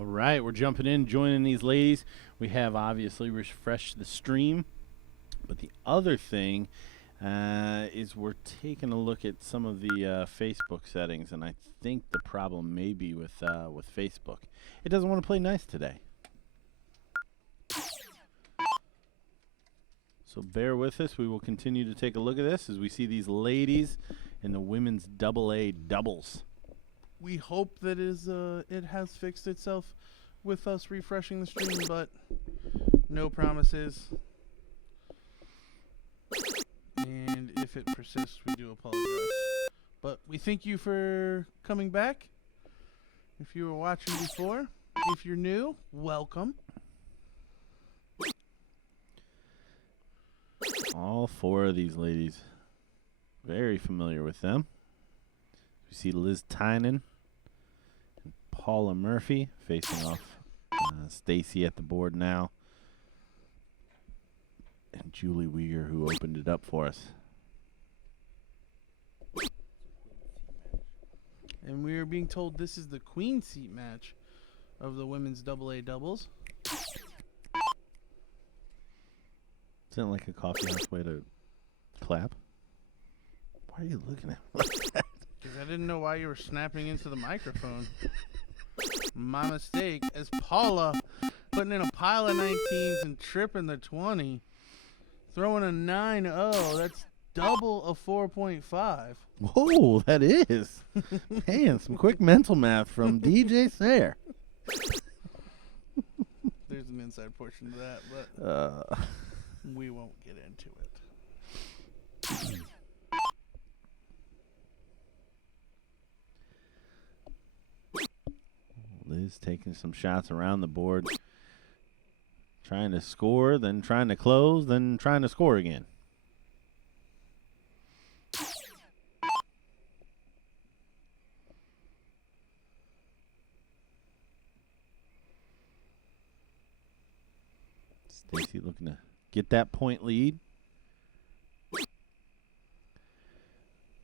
All right, we're jumping in, joining these ladies. We have obviously refreshed the stream, but the other thing is we're taking a look at some of the Facebook settings, and I think the problem may be with Facebook. It doesn't want to play nice today. So bear with us. We will continue to take a look at this as we see these ladies in the women's AA doubles. We hope that it has fixed itself with us refreshing the stream, but no promises. And if it persists, we do apologize. But we thank you for coming back. If you were watching before, if you're new, welcome. All four of these ladies, very familiar with them. We see Liz Tynan and Paula Murphy facing off Stacy at the board now. And Julie Weir, who opened it up for us. And we are being told this is the queen seat match of the women's AA doubles. Isn't it like a coffee house way to clap? Why are you looking at me like that? Because I didn't know why you were snapping into the microphone. My mistake. As Paula putting in a pile of 19s and tripping the 20. Throwing a 9-0. That's double a 4.5. Whoa, that is. Man, some quick mental math from DJ Sayer. There's an inside portion to that, but we won't get into it. Liz taking some shots around the board. Trying to score, then trying to close, then trying to score again. Stacy looking to get that point lead.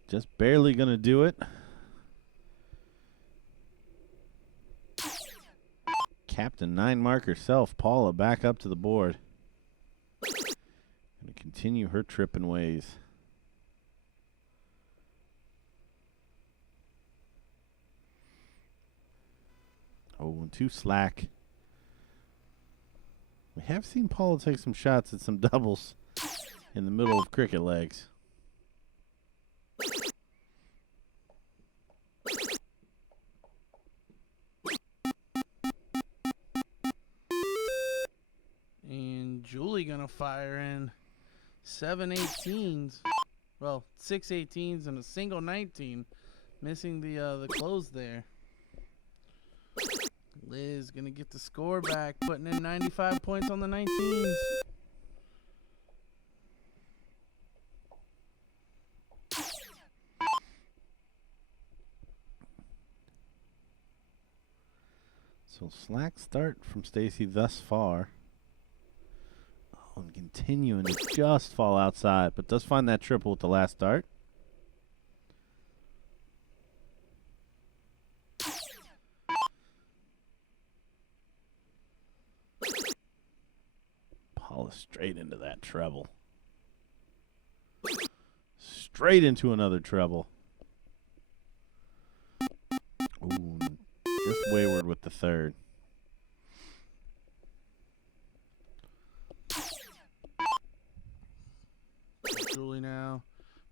Just barely going to do it. Captain 9 mark herself, Paula, back up to the board. Going to continue her tripping ways. Oh, and too slack. We have seen Paula take some shots at some doubles in the middle of cricket legs. And Julie gonna fire in 7 18s. Well, 6 18s and a single 19. Missing the close there. Liz gonna get the score back, putting in 95 points on the 19s. So slack start from Stacy thus far. Oh, and continuing to just fall outside, but does find that triple with the last start. Paula straight into that treble. Straight into another treble. Ooh, just wayward with the third. Julie now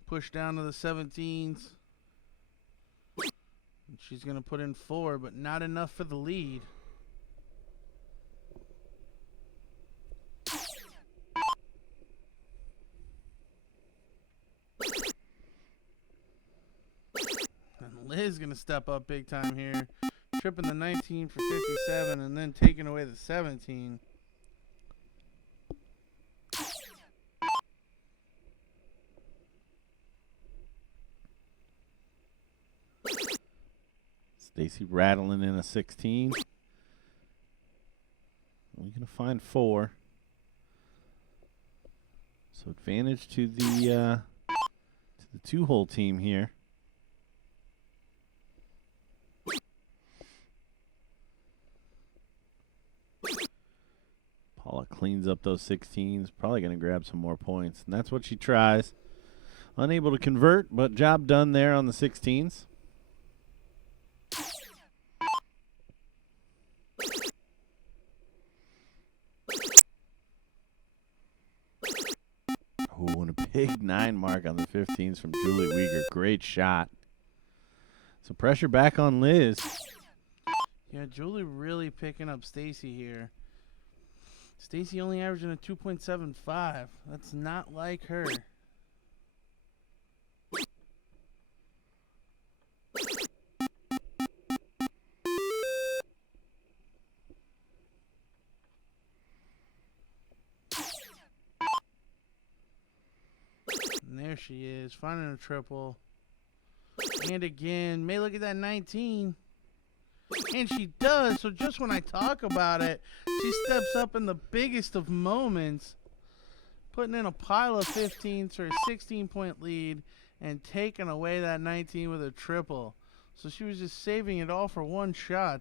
push down to the 17s. And she's going to put in 4, but not enough for the lead. And Liz going to step up big time here. Tripping the 19 for 57 and then taking away the 17. Stacy rattling in a 16. We're going to find 4. So advantage to the 2-hole team here. Paula cleans up those 16s. Probably going to grab some more points. And that's what she tries. Unable to convert, but job done there on the 16s. Oh, and a big 9 mark on the 15s from Julie Weeger. Great shot. So pressure back on Liz. Yeah, Julie really picking up Stacy here. Stacy only averaging a 2.75. That's not like her. And there she is, finding a triple. And again, may look at that 19. And she does, so just when I talk about it, she steps up in the biggest of moments, putting in a pile of 15s for a 16-point lead and taking away that 19 with a triple. So she was just saving it all for one shot.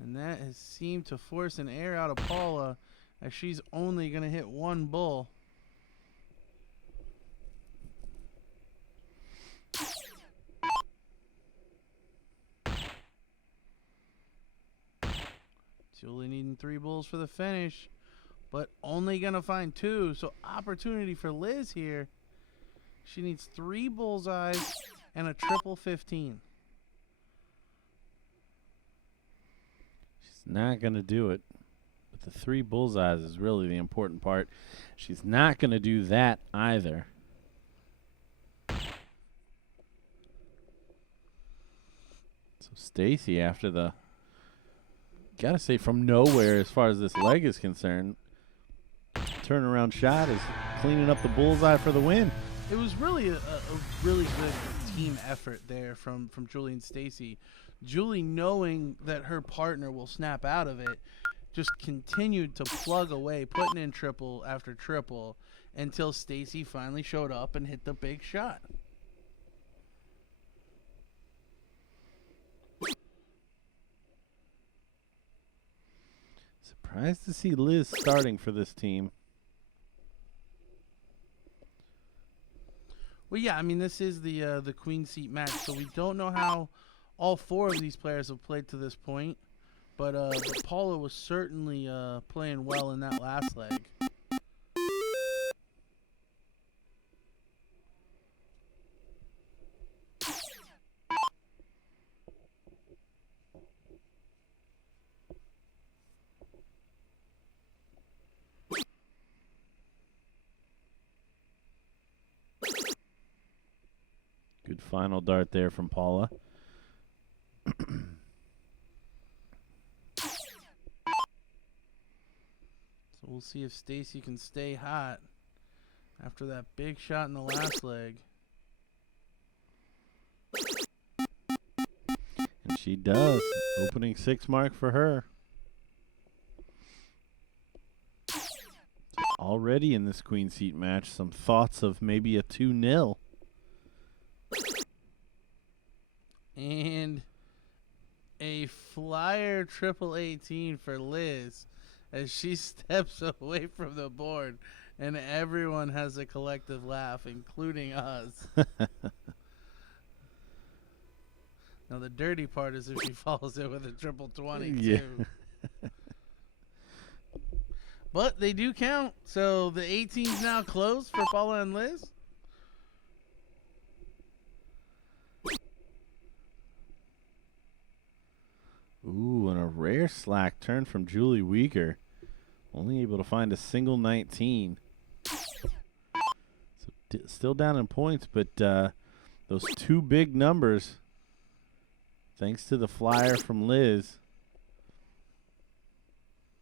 And that has seemed to force an air out of Paula, as she's only going to hit one bull. Julie needing 3 bulls for the finish, but only going to find 2. So opportunity for Liz here. She needs 3 bullseyes and a triple 15. She's not going to do it. But the 3 bullseyes is really the important part. She's not going to do that either. So Stacy, after the, gotta say, from nowhere as far as this leg is concerned, turnaround shot is cleaning up the bullseye for the win. It was really a really good team effort there from Julie and Stacy. Julie, knowing that her partner will snap out of it, just continued to plug away, putting in triple after triple until Stacy finally showed up and hit the big shot. Surprised to see Liz starting for this team. Well, yeah, I mean, this is the queen seat match, so we don't know how all 4 of these players have played to this point. But Paula was certainly playing well in that last leg. Good final dart there from Paula. So we'll see if Stacy can stay hot after that big shot in the last leg. And she does. Opening 6 mark for her. So already in this queen seat match, some thoughts of maybe a 2-0. And a flyer triple 18 for Liz as she steps away from the board, and everyone has a collective laugh, including us. Now the dirty part is if she follows it with a triple 20 Yeah. too. But they do count, so the 18's now closed for Paula and Liz. Ooh, and a rare slack turn from Julie Weeger. Only able to find a single 19. So still down in points, but those 2 big numbers, thanks to the flyer from Liz.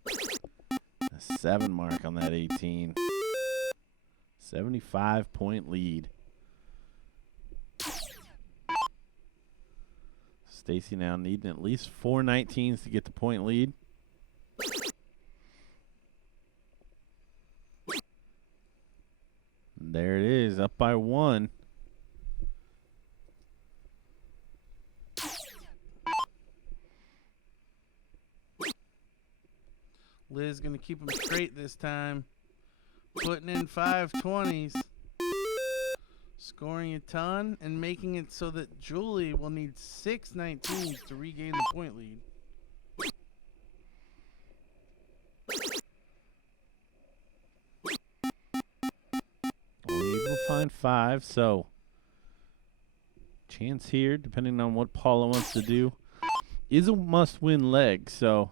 A 7 mark on that 18. 75-point lead. Stacy now needing at least 4 19s to get the point lead. And there it is, up by 1. Liz going to keep them straight this time. Putting in 520s. Scoring a ton and making it so that Julie will need 6 19s to regain the point lead. Only able to find 5, so chance here, depending on what Paula wants to do, is a must-win leg, so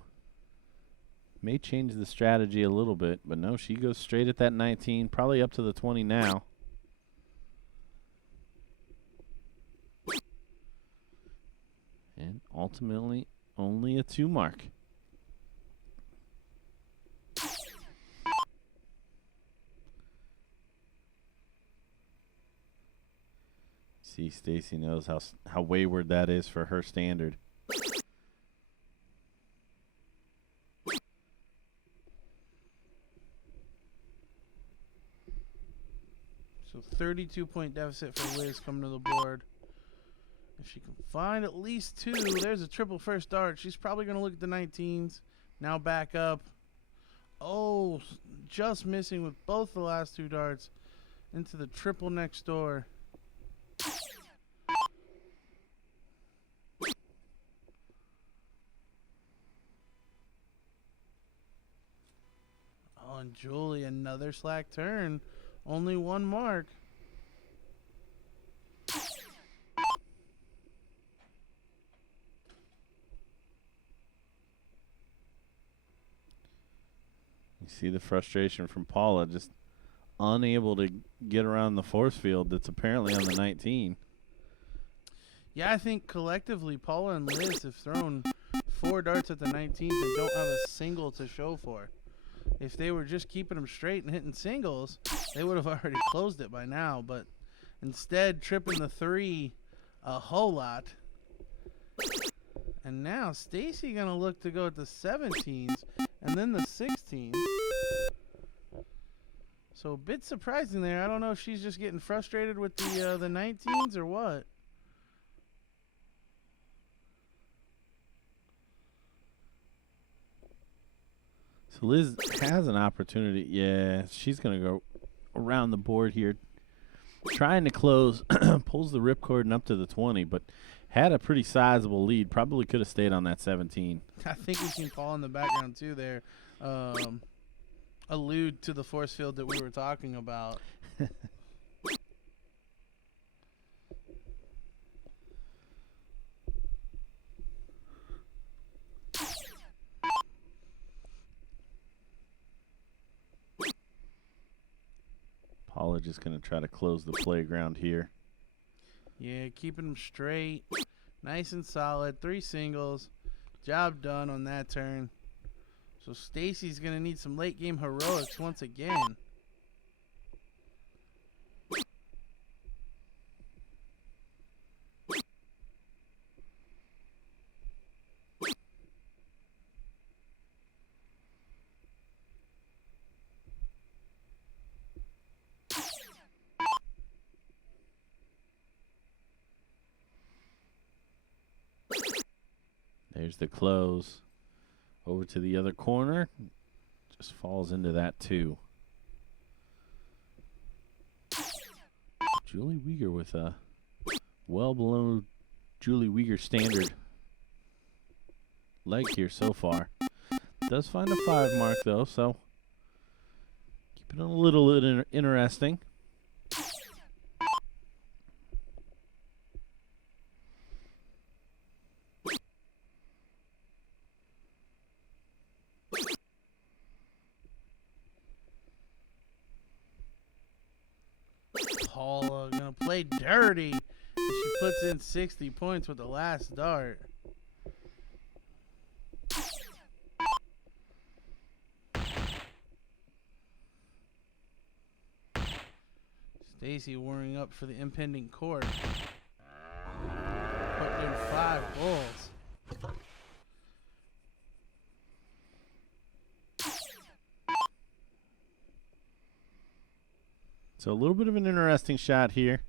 may change the strategy a little bit, but no, she goes straight at that 19, probably up to the 20 now. And ultimately, only a 2 mark. See, Stacy knows how wayward that is for her standard. So 32-point deficit for Liz coming to the board. If she can find at least 2, there's a triple first dart. She's probably going to look at the 19s. Now back up. Oh, just missing with both the last 2 darts into the triple next door. Oh, and Julie, another slack turn. Only 1 mark. You see the frustration from Paula, just unable to get around the force field that's apparently on the 19. Yeah, I think collectively Paula and Liz have thrown 4 darts at the 19s and don't have a single to show for. If they were just keeping them straight and hitting singles, they would have already closed it by now. But instead, tripping the 3 a whole lot. And now Stacy going to look to go at the 17s and then the 16s. So a bit surprising there. I don't know if she's just getting frustrated with the 19s or what. So Liz has an opportunity. Yeah, she's going to go around the board here. Trying to close. Pulls the ripcord and up to the 20, but had a pretty sizable lead. Probably could have stayed on that 17. I think we can Paul in the background too there. Allude to the force field that we were talking about. Paula just going to try to close the playground here. Yeah, keeping them straight. Nice and solid. 3 singles. Job done on that turn. So Stacy's going to need some late game heroics once again. There's the close. Over to the other corner. Just falls into that too. Julie Weger with a well below Julie Weger standard leg here so far. Does find a 5 mark though, so keep it a little interesting. Paula going to play dirty. She puts in 60 points with the last dart. Stacy warming up for the impending court. Putting in 5 bulls. So a little bit of an interesting shot here.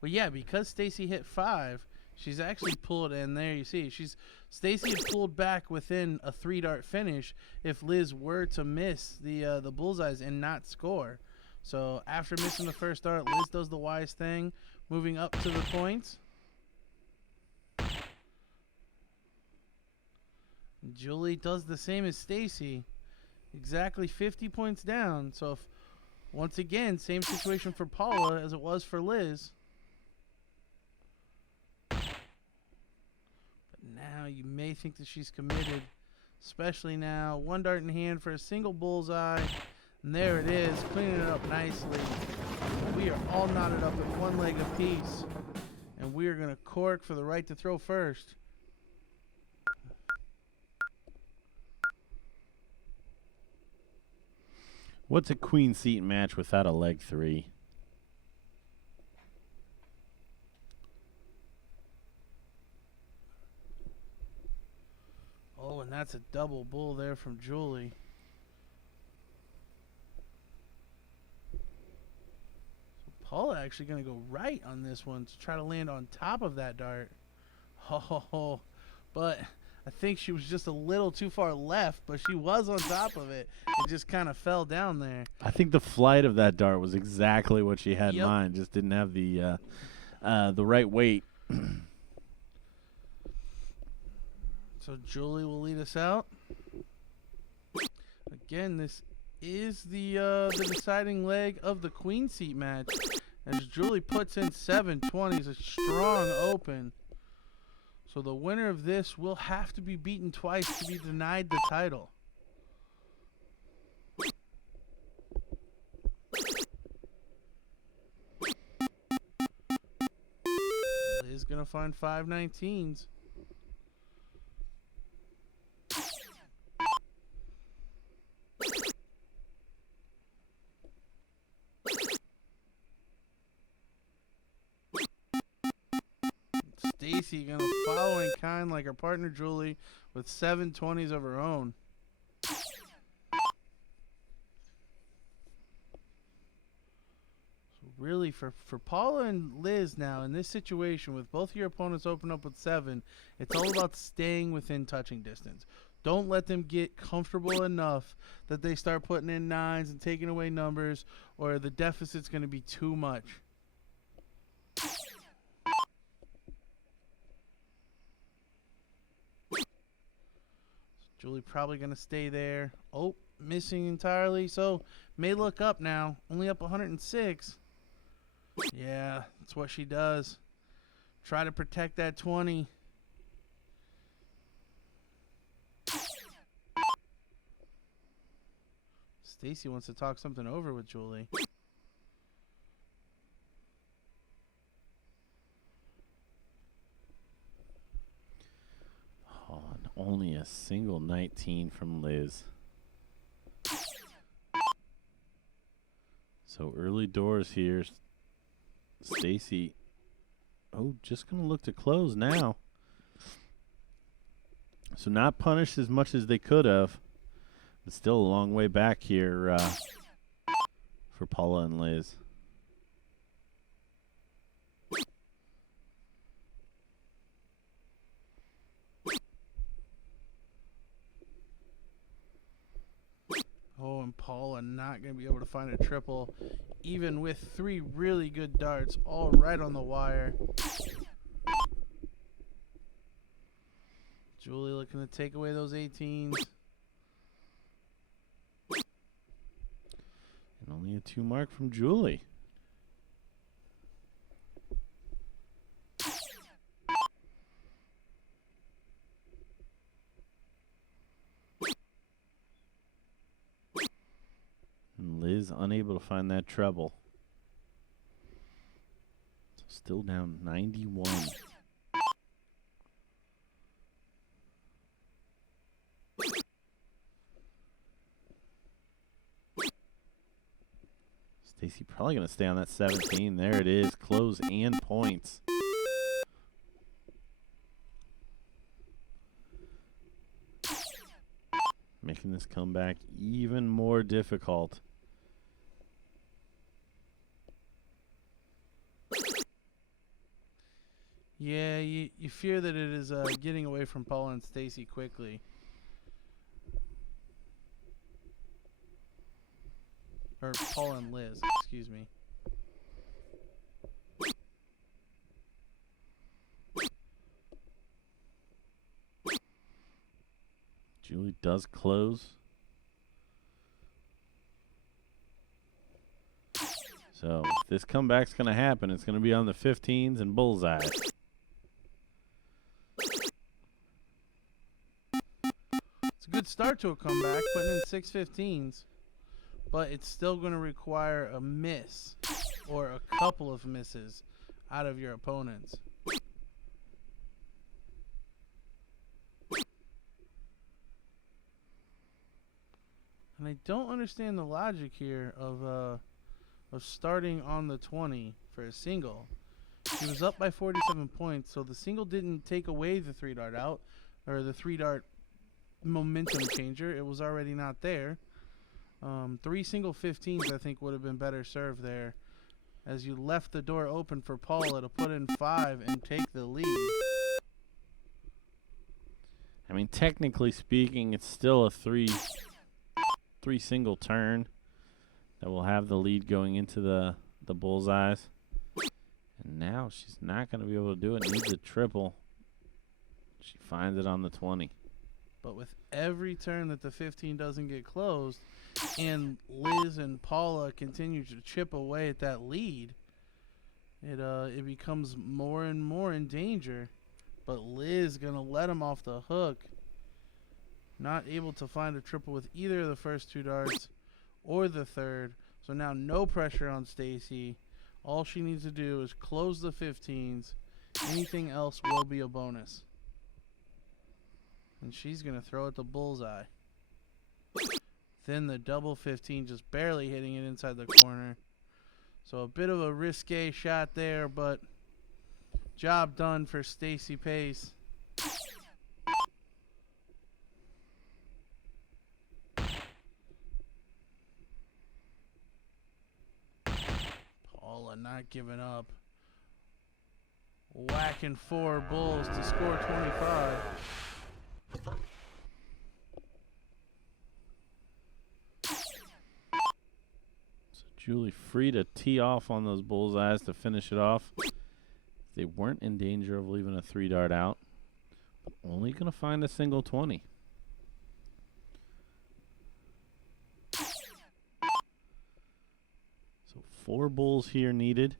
Well, yeah, because Stacy hit 5, She's actually pulled, and there you see, Stacy had pulled back within a 3-dart finish if Liz were to miss the bullseyes and not score. So after missing the first dart, Liz does the wise thing, moving up to the points. Julie does the same as Stacy, exactly 50 points down. So once again, same situation for Paula as it was for Liz. Now you may think that she's committed, especially now. 1 dart in hand for a single bullseye. And there it is, cleaning it up nicely. We are all knotted up at 1 leg apiece. And we are going to cork for the right to throw first. What's a queen seat match without a leg 3? Oh, and that's a double bull there from Julie. So Paula actually going to go right on this one to try to land on top of that dart. Oh, but I think she was just a little too far left, but she was on top of it. It just kind of fell down there. I think the flight of that dart was exactly what she had in Yep. mind. Just didn't have the right weight. So Julie will lead us out. Again, this is the deciding leg of the queen seat match, as Julie puts in 720s, a strong open. So the winner of this will have to be beaten twice to be denied the title. Liz gonna find 519s. Stacy gonna follow in kind like her partner Julie with 720s of her own. So really for Paula and Liz now in this situation with both your opponents open up with 7, it's all about staying within touching distance. Don't let them get comfortable enough that they start putting in 9s and taking away numbers, or the deficit's gonna be too much. Julie probably going to stay there. Oh, missing entirely. So, may look up now. Only up 106. Yeah, that's what she does. Try to protect that 20. Stacy wants to talk something over with Julie. Only a single 19 from Liz. So early doors here. Stacy, just going to look to close now. So not punished as much as they could have, but still a long way back here for Paula and Liz. Oh, and Paula not going to be able to find a triple, even with 3 really good darts, all right on the wire. Julie looking to take away those 18s. And only a 2 mark from Julie. Liz unable to find that treble. So still down 91. Stacy probably going to stay on that 17. There it is. Close and points. Making this comeback even more difficult. Yeah, you fear that it is getting away from Paula and Stacy quickly. Or Paula and Liz, excuse me. Julie does close. So if this comeback's going to happen, it's going to be on the 15s and bullseye. It's a good start to a comeback, putting in 6 15s. But it's still going to require a miss or a couple of misses out of your opponents. And I don't understand the logic here of starting on the 20 for a single. She was up by 47 points, so the single didn't take away the 3-dart out, or the 3-dart momentum changer. It was already not there. 3 single 15s, I think, would have been better served there, as you left the door open for Paula to put in 5 and take the lead. I mean, technically speaking, it's still a three single turn that will have the lead going into the bullseyes. And now she's not going to be able to do it. Needs a triple. She finds it on the 20. But with every turn that the 15 doesn't get closed, and Liz and Paula continue to chip away at that lead, it becomes more and more in danger. But Liz gonna let him off the hook. Not able to find a triple with either of the first 2 darts or the third. So now no pressure on Stacy. All she needs to do is close the 15s. Anything else will be a bonus. And she's going to throw at the bullseye. Then the double 15 just barely hitting it inside the corner. So a bit of a risque shot there, but job done for Stacy Pace. Paula not giving up. Whacking 4 bulls to score 25. So Julie free to tee off on those bullseyes to finish it off. They weren't in danger of leaving a 3-dart out. Only going to find a single 20. So 4 bulls here needed.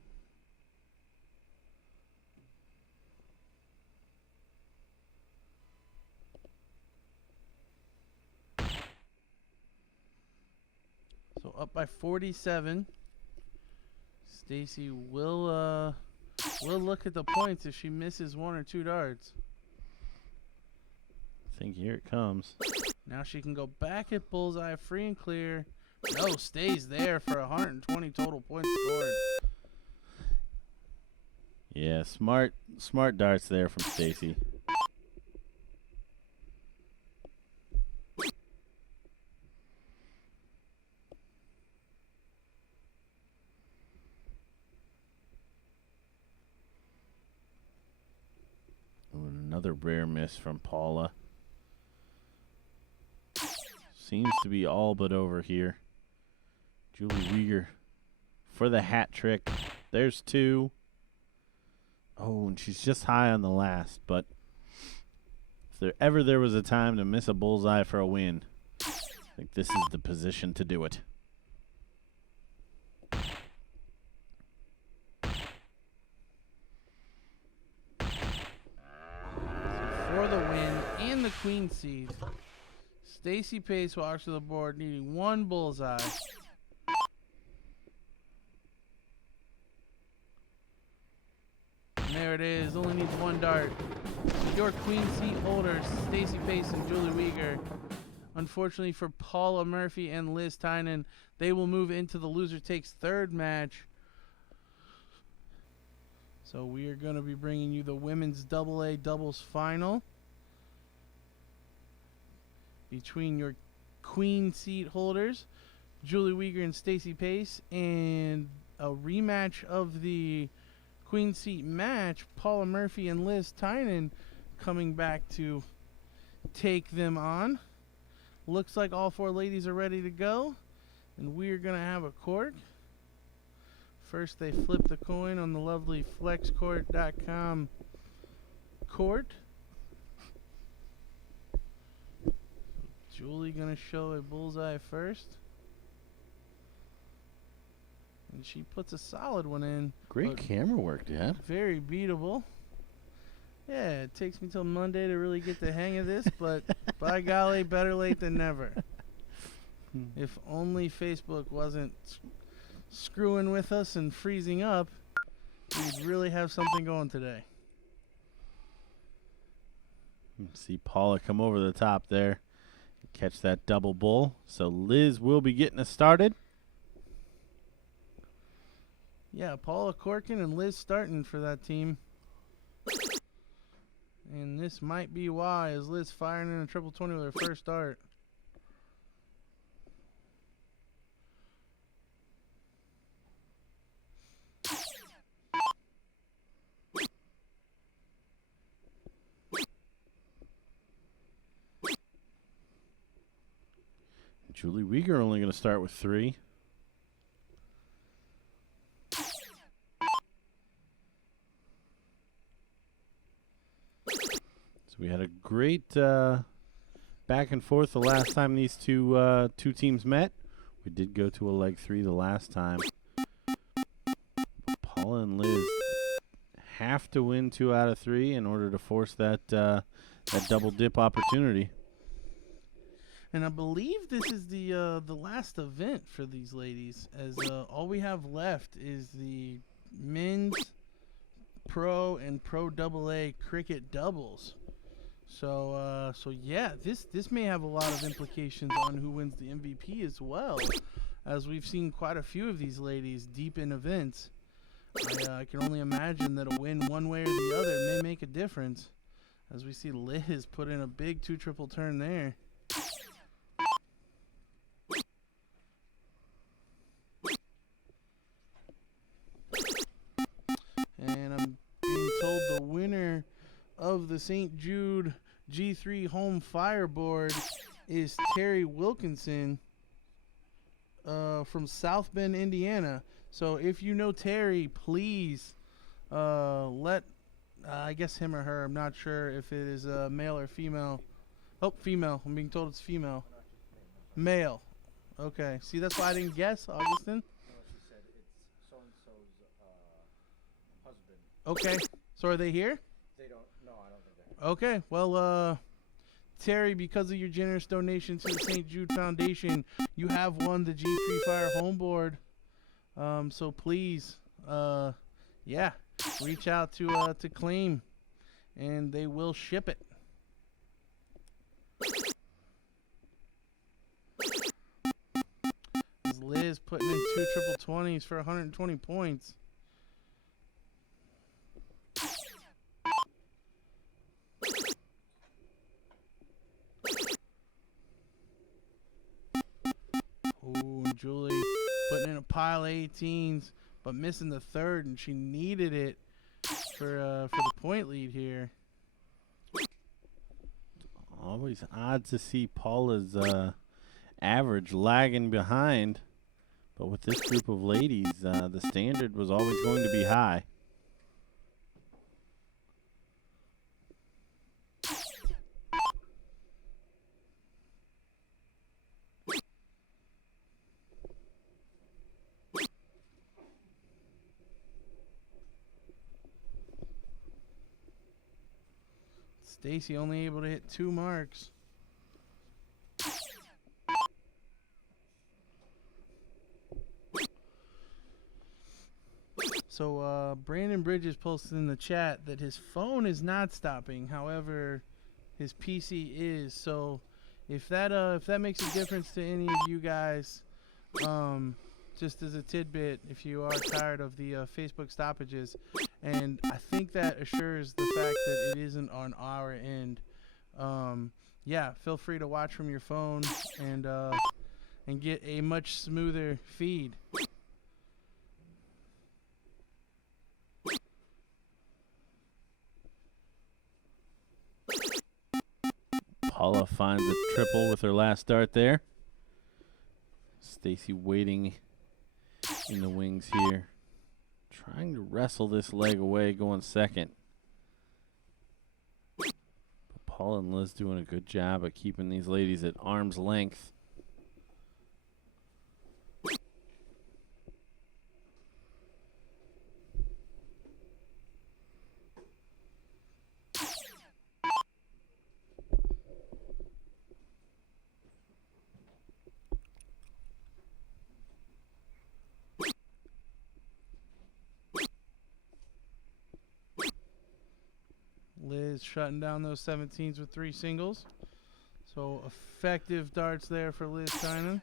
So up by 47. Stacy will look at the points if she misses 1 or 2 darts. I think here it comes. Now she can go back at bullseye, free and clear. No, stays there for 120 total points scored. Yeah, smart darts there from Stacy. Another rare miss from Paula. Seems to be all but over here. Julie Rieger for the hat trick. There's 2. Oh, and she's just high on the last, but if there was a time to miss a bullseye for a win, I think this is the position to do it. For the win and the queen seed, Stacy Pace walks to the board needing 1 bullseye. And there it is, only needs 1 dart. Your queen seat holders, Stacy Pace and Julie Rieger. Unfortunately for Paula Murphy and Liz Tynan, they will move into the loser takes 3rd match. So we are going to be bringing you the women's AA doubles final between your queen seat holders, Julie Rieger and Stacy Pace, and a rematch of the queen seat match. Paula Murphy and Liz Tynan coming back to take them on. Looks like all 4 ladies are ready to go, and we're going to have a cork. First, they flip the coin on the lovely flexcourt.com court. Julie going to show a bullseye first. And she puts a solid one in. Great camera work, Dad. Very beatable. Yeah, it takes me till Monday to really get the hang of this, but by golly, better late than never. If only Facebook wasn't screwing with us and freezing up, we'd really have something going today. See Paula come over the top there. Catch that double bull. So Liz will be getting us started. Yeah, Paula corking and Liz starting for that team. And this might be why, as Liz firing in a triple 20 with her first start. Julie Weger only going to start with 3. So we had a great back and forth the last time these two teams met. We did go to a leg 3 the last time. Paula and Liz have to win 2 out of 3 in order to force that double dip opportunity. And I believe this is the last event for these ladies, as all we have left is the men's pro and pro AA cricket doubles. So yeah, this may have a lot of implications on who wins the MVP as well, as we've seen quite a few of these ladies deep in events. I can only imagine that a win one way or the other may make a difference, as we see Liz put in a big 2 triple turn there. And I'm being told the winner of the St. Jude G3 home fireboard is Terry Wilkinson from South Bend, Indiana. So if you know Terry, please let, I guess him or her, I'm not sure if it is male or female. Oh, female. I'm being told it's female. Male. Okay. See, that's why I didn't guess, Augustin. Okay, so are they here? They don't. No, I don't think they're here. Okay, well, Terry, because of your generous donation to the St. Jude Foundation, you have won the G3 Fire home board. So please, yeah, reach out to claim, and they will ship it. As Liz putting in 2 triple 20s for 120 points. Ooh, Julie putting in a pile of 18s, but missing the third, and she needed it for the point lead here. Always odd to see Paula's average lagging behind, but with this group of ladies, the standard was always going to be high. Stacy only able to hit 2 marks. So Brandon Bridges posted in the chat that his phone is not stopping. However, his PC is. So if that makes a difference to any of you guys, just as a tidbit, if you are tired of the Facebook stoppages, and I think that assures the fact that it isn't on our end. Yeah, feel free to watch from your phone and get a much smoother feed. finds a triple with her last dart there. Stacy waiting in the wings here. Trying to wrestle this leg away, going second. But Paula and Liz doing a good job of keeping these ladies at arm's length. Liz shutting down those 17s with 3 singles. So effective darts there for Liz Tynan.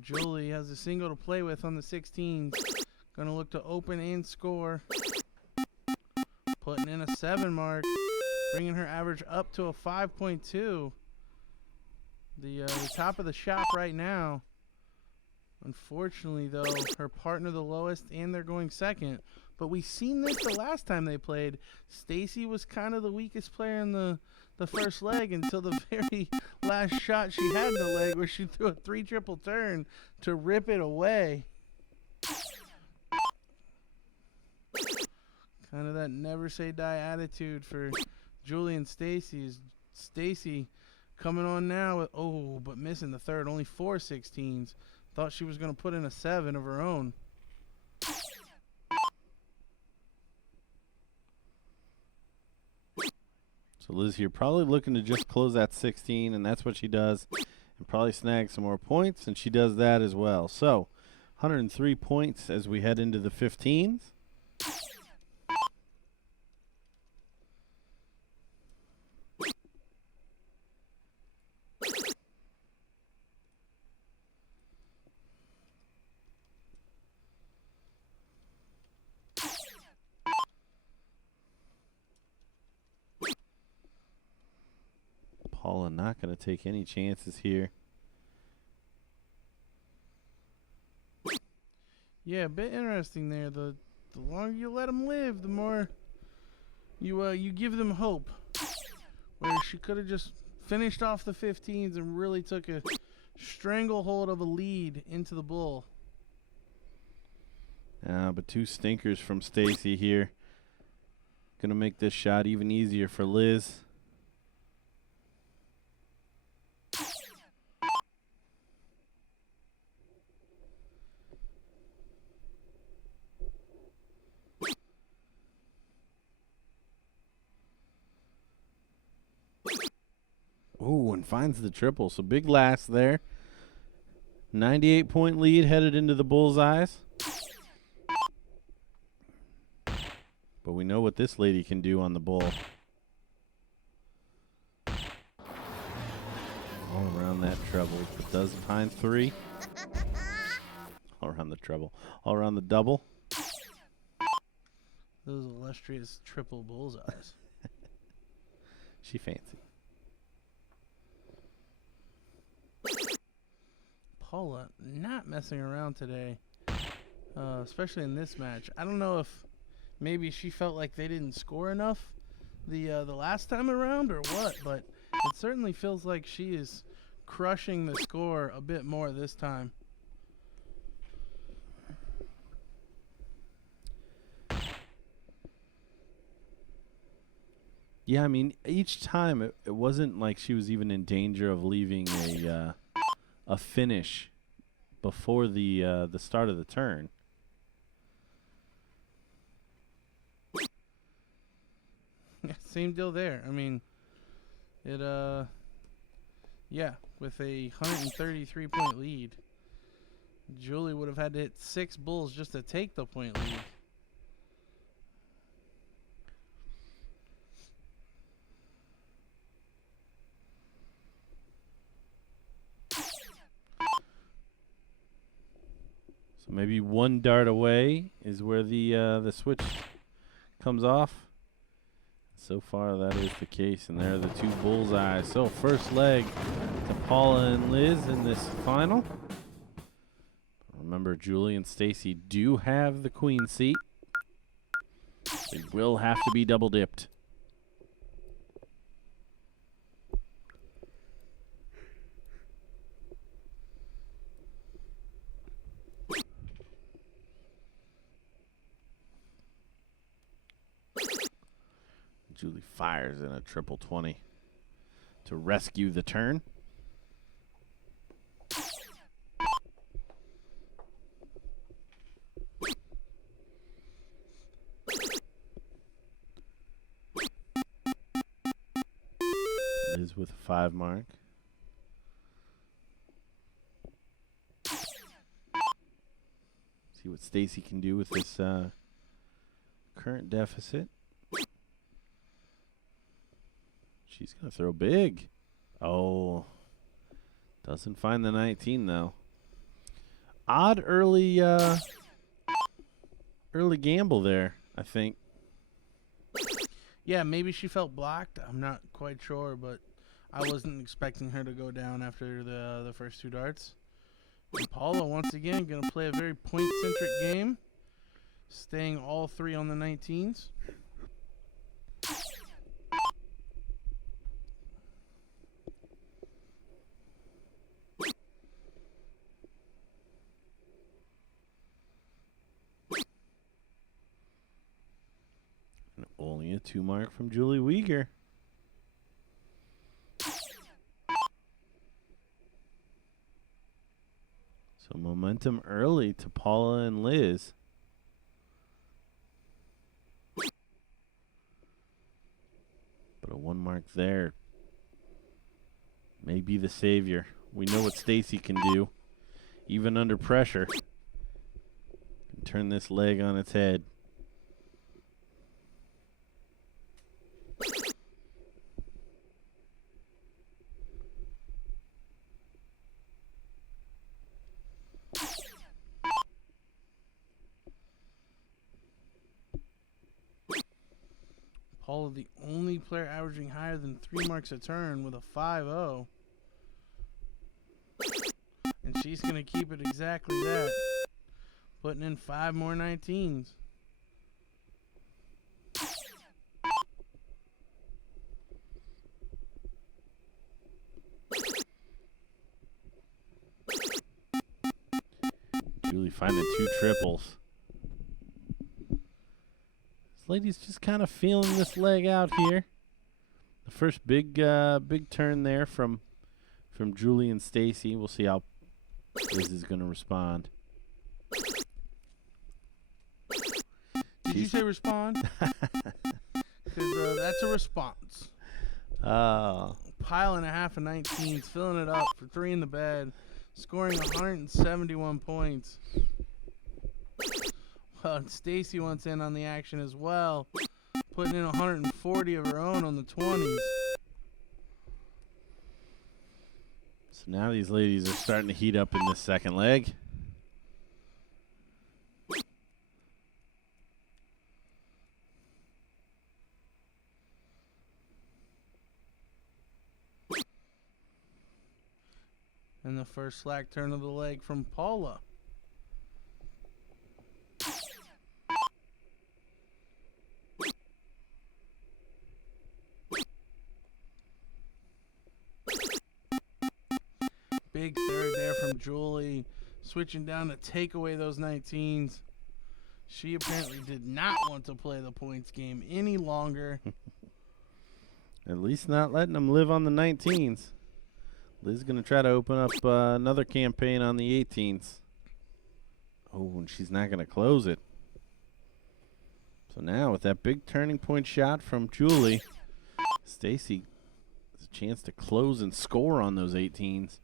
Julie has a single to play with on the 16s. Going to look to open and score. Putting in a 7 mark. Bringing her average up to a 5.2. The top of the shop right now. Unfortunately, though, her partner the lowest, and they're going second. But we seen this the last time they played. Stacy was kind of the weakest player in the first leg until the very last shot she had in the leg, where she threw a 3 triple turn to rip it away. Kind of that never say die attitude for Julie and Stacy. Stacy coming on now with, but missing the third. Only 4 16s. Thought she was going to put in a 7 of her own. So Liz here probably looking to just close that 16, and that's what she does, and probably snag some more points, and she does that as well. So 103 points as we head into the 15s. Paula not going to take any chances here. Yeah, a bit interesting there. The longer you let them live, the more you give them hope. Where she could have just finished off the 15s and really took a stranglehold of a lead into the bull. But 2 stinkers from Stacy here. Going to make this shot even easier for Liz. Ooh, and finds the triple. So big last there. 98-point lead headed into the bullseyes. But we know what this lady can do on the bull. All around that treble. But does find 3. All around the treble. All around the double. Those illustrious triple bullseyes. She fancy. Paula not messing around today, especially in this match. I don't know if maybe she felt like they didn't score enough the last time around or what, but it certainly feels like she is crushing the score a bit more this time. Yeah, I mean, each time it wasn't like she was even in danger of leaving a finish before the start of the turn. Same deal there. I mean, it with a 133-point lead, Julie would have had to hit 6 bulls just to take the point lead. So maybe 1 dart away is where the switch comes off. So far, that is the case, and there are the 2 bullseyes. So first leg to Paula and Liz in this final. Remember, Julie and Stacy do have the queen seat. They will have to be double dipped. Julie fires in a triple 20 to rescue the turn. Liz with a 5 mark. See what Stacy can do with this current deficit. She's going to throw big. Oh, doesn't find the 19 though. Odd early gamble there, I think. Yeah, maybe she felt blocked. I'm not quite sure, but I wasn't expecting her to go down after the first 2 darts. And Paula, once again, going to play a very point-centric game, staying all 3 on the 19s. And only a 2 mark from Julie Weeger. So momentum early to Paula and Liz. But a 1 mark there may be the savior. We know what Stacy can do, even under pressure. Can turn this leg on its head. Paula, the only player averaging higher than 3 marks a turn with a 5-0. And she's going to keep it exactly that. Putting in 5 more 19s. Julie finding 2 triples. This lady's just kind of feeling this leg out here. The first big turn there from Julie and Stacy. We'll see how Liz is going to respond. Did you say respond? Because that's a response. Pile and a half of 19s, filling it up for 3 in the bed, scoring 171 points. Well, and Stacy wants in on the action as well, putting in 140 of her own on the 20s. So now these ladies are starting to heat up in this second leg. And the first slack turn of the leg from Paula. Big third there from Julie, switching down to take away those 19s. She apparently did not want to play the points game any longer. At least not letting them live on the 19s. Liz is going to try to open up another campaign on the 18s. Oh, and she's not going to close it. So now with that big turning point shot from Julie, Stacy has a chance to close and score on those 18s.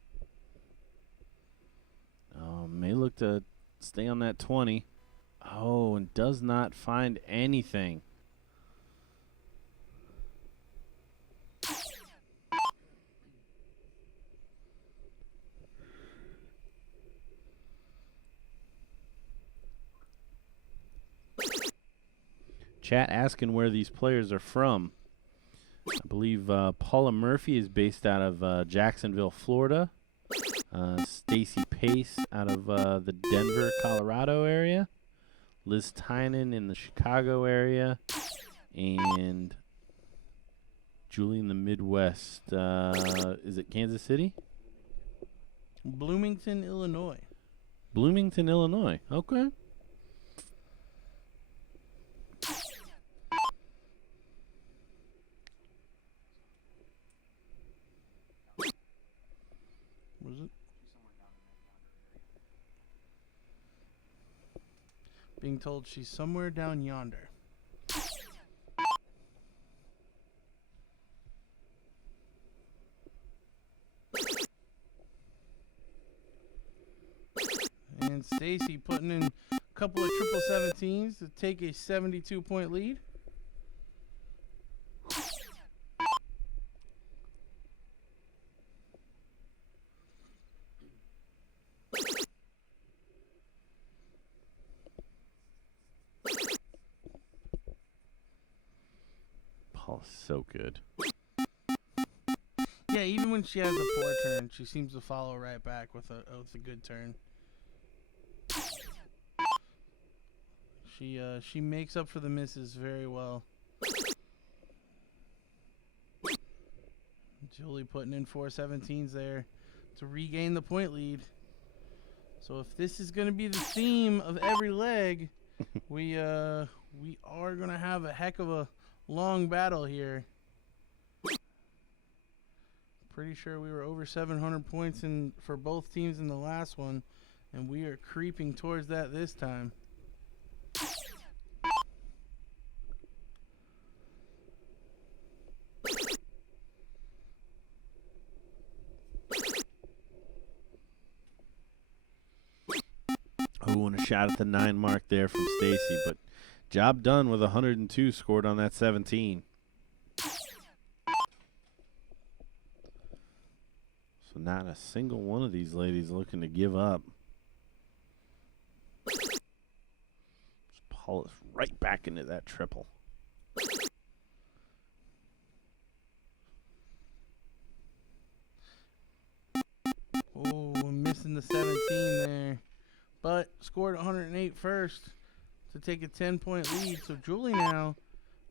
May look to stay on that 20. Oh, and does not find anything. Chat asking where these players are from. I believe Paula Murphy is based out of Jacksonville, Florida. Stacy Pace out of the Denver, Colorado area. Liz Tynan in the Chicago area. And Julie in the Midwest. Is it Kansas City? Bloomington, Illinois. Bloomington, Illinois. Okay. being told she's somewhere down yonder. And Stacy putting in a couple of 17s to take a 72-point lead. Paula's so good. Yeah, even when she has a poor turn, she seems to follow right back with a good turn. She makes up for the misses very well. Julie putting in 4 17s there to regain the point lead. So if this is going to be the theme of every leg, we are going to have a heck of a long battle here. Pretty sure we were over 700 points for both teams in the last one, and we are creeping towards that this time. Oh, and a shot at the 9 mark there from Stacy, but job done with 102 scored on that 17. So not a single one of these ladies looking to give up. Paula's right back into that triple. Oh, I'm missing the 17 there. But scored 108 first to take a 10-point lead. So Julie now,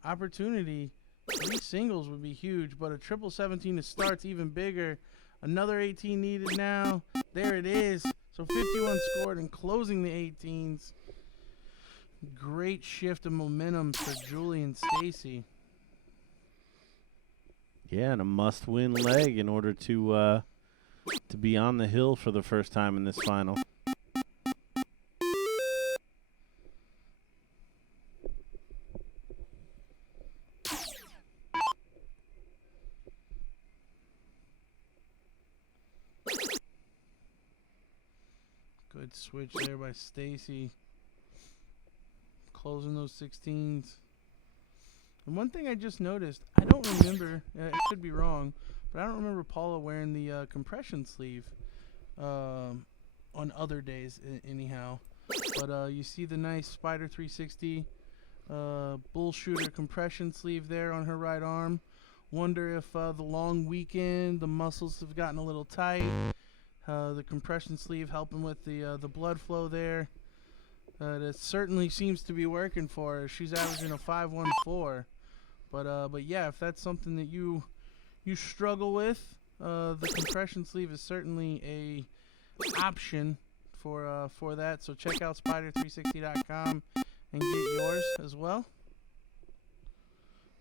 opportunity. 3 singles would be huge, but a triple 17 to start's even bigger. Another 18 needed now. There it is. So 51 scored and closing the 18s. Great shift of momentum for Julie and Stacy. Yeah, and a must-win leg in order to be on the hill for the first time in this final. Good switch there by Stacy. Closing those 16s. And one thing I just noticed, I don't remember, I could be wrong, but I don't remember Paula wearing the compression sleeve on other days anyhow. But you see the nice Spider 360 BullShooter compression sleeve there on her right arm. Wonder if the long weekend, the muscles have gotten a little tight. The compression sleeve helping with the blood flow there. That certainly seems to be working for her. She's averaging a 5.14. But yeah, if that's something that you struggle with, the compression sleeve is certainly a option for that. So check out spider360.com and get yours as well.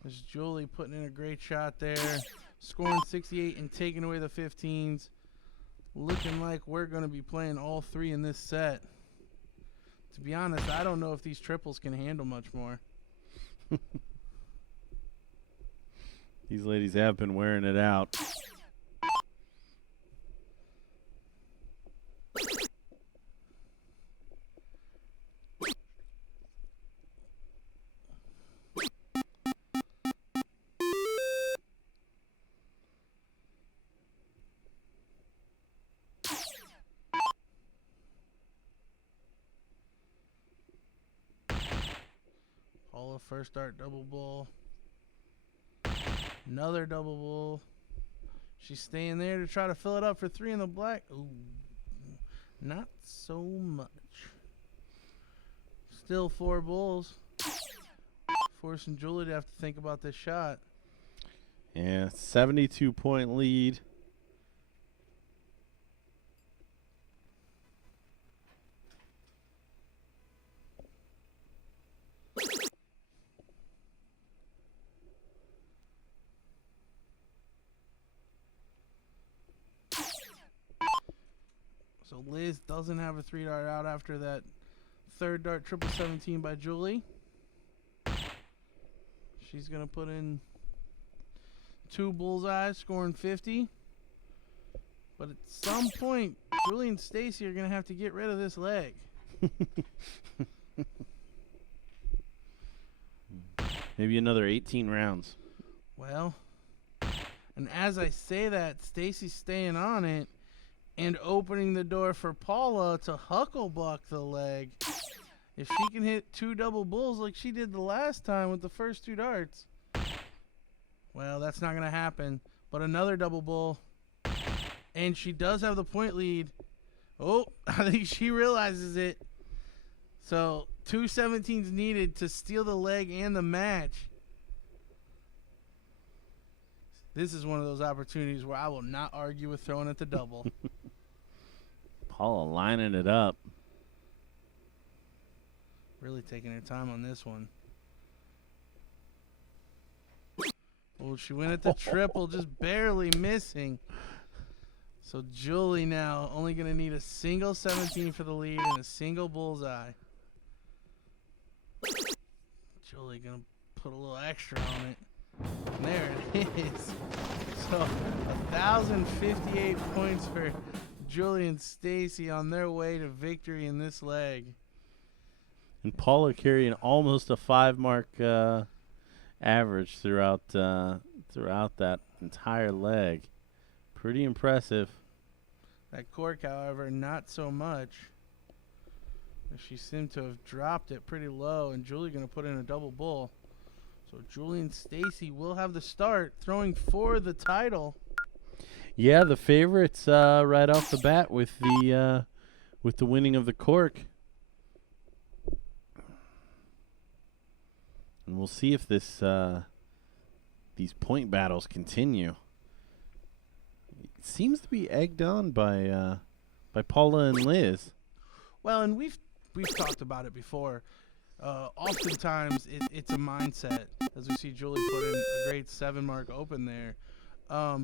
There's Julie putting in a great shot there, scoring 68 and taking away the 15s. Looking like we're going to be playing all 3 in this set. To be honest, I don't know if these triples can handle much more. These ladies have been wearing it out. Paula first dart double bull. Another double bull. She's staying there to try to fill it up for 3 in the black. Ooh, not so much. Still 4 bulls. Forcing Julie to have to think about this shot. Yeah, 72-point lead. So Liz doesn't have a 3 dart out after that third dart triple 17 by Julie. She's going to put in 2 bullseyes, scoring 50. But at some point, Julie and Stacy are going to have to get rid of this leg. Maybe another 18 rounds. Well, and as I say that, Stacy's staying on it and opening the door for Paula to hucklebuck the leg. If she can hit 2 double bulls like she did the last time with the first 2 darts, well, that's not going to happen. But another double bull, and she does have the point lead. Oh, I think she realizes it. So 2 17s needed to steal the leg and the match. This is one of those opportunities where I will not argue with throwing at the double. Paula lining it up. Really taking her time on this one. Oh, she went at the triple, just barely missing. So Julie now only going to need a single 17 for the lead and a single bullseye. Julie going to put a little extra on it. And there it is. So 1,058 points for Julie and Stacy on their way to victory in this leg. And Paula carrying almost a 5-mark average throughout that entire leg. Pretty impressive. That cork, however, not so much. She seemed to have dropped it pretty low, and Julie going to put in a double bull. So Julie and Stacy will have the start, throwing for the title. Yeah, the favorites right off the bat with the winning of the cork. And we'll see if these point battles continue. It seems to be egged on by Paula and Liz. Well, and we've talked about it before. Oftentimes, it's a mindset, as we see Julie put in a great 7-mark open there,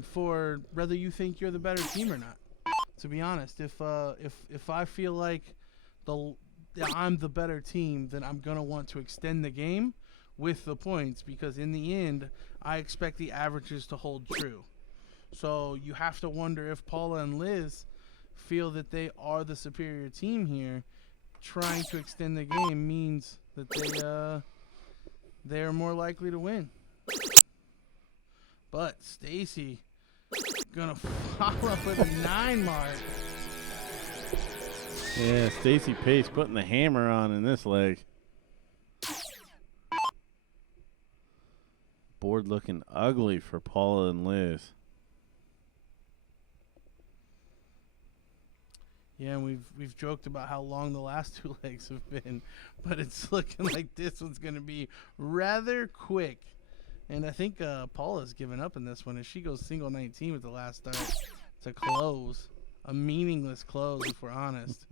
for whether you think you're the better team or not. To be honest, if I feel like I'm the better team, then I'm gonna want to extend the game with the points, because in the end, I expect the averages to hold true. So you have to wonder if Paula and Liz feel that they are the superior team here. Trying to extend the game means that they're more likely to win. But Stacy gonna follow up with a 9-mark. Yeah, Stacy Pace putting the hammer on in this leg. Board looking ugly for Paula and Liz. Yeah, and we've joked about how long the last 2 legs have been, but it's looking like this one's going to be rather quick. And I think Paula's given up in this one as she goes single 19 with the last start to close. A meaningless close, if we're honest.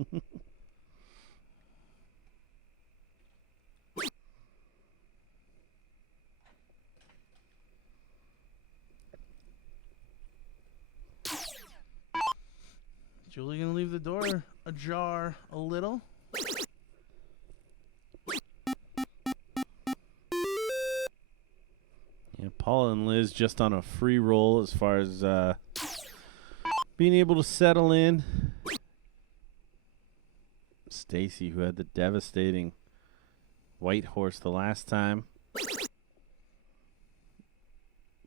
Julie going to leave the door ajar a little. Yeah, Paula and Liz just on a free roll as far as being able to settle in. Stacy, who had the devastating white horse the last time,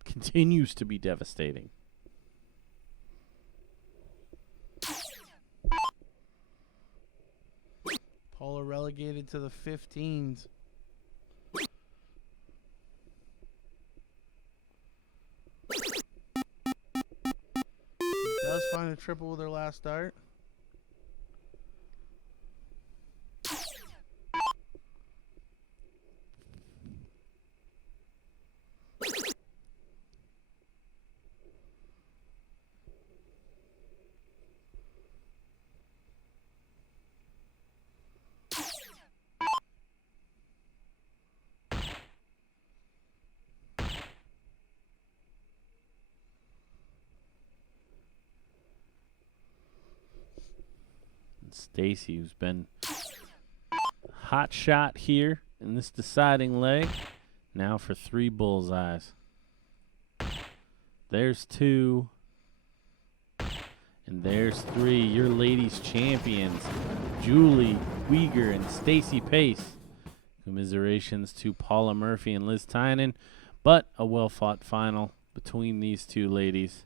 continues to be devastating. Paula relegated to the 15s. She does find a triple with her last start. Stacy, who's been hot shot here in this deciding leg. Now for 3 bullseyes. There's 2. And there's 3. Your ladies champions, Julie Weger and Stacy Pace. Commiserations to Paula Murphy and Liz Tynan. But a well-fought final between these 2 ladies.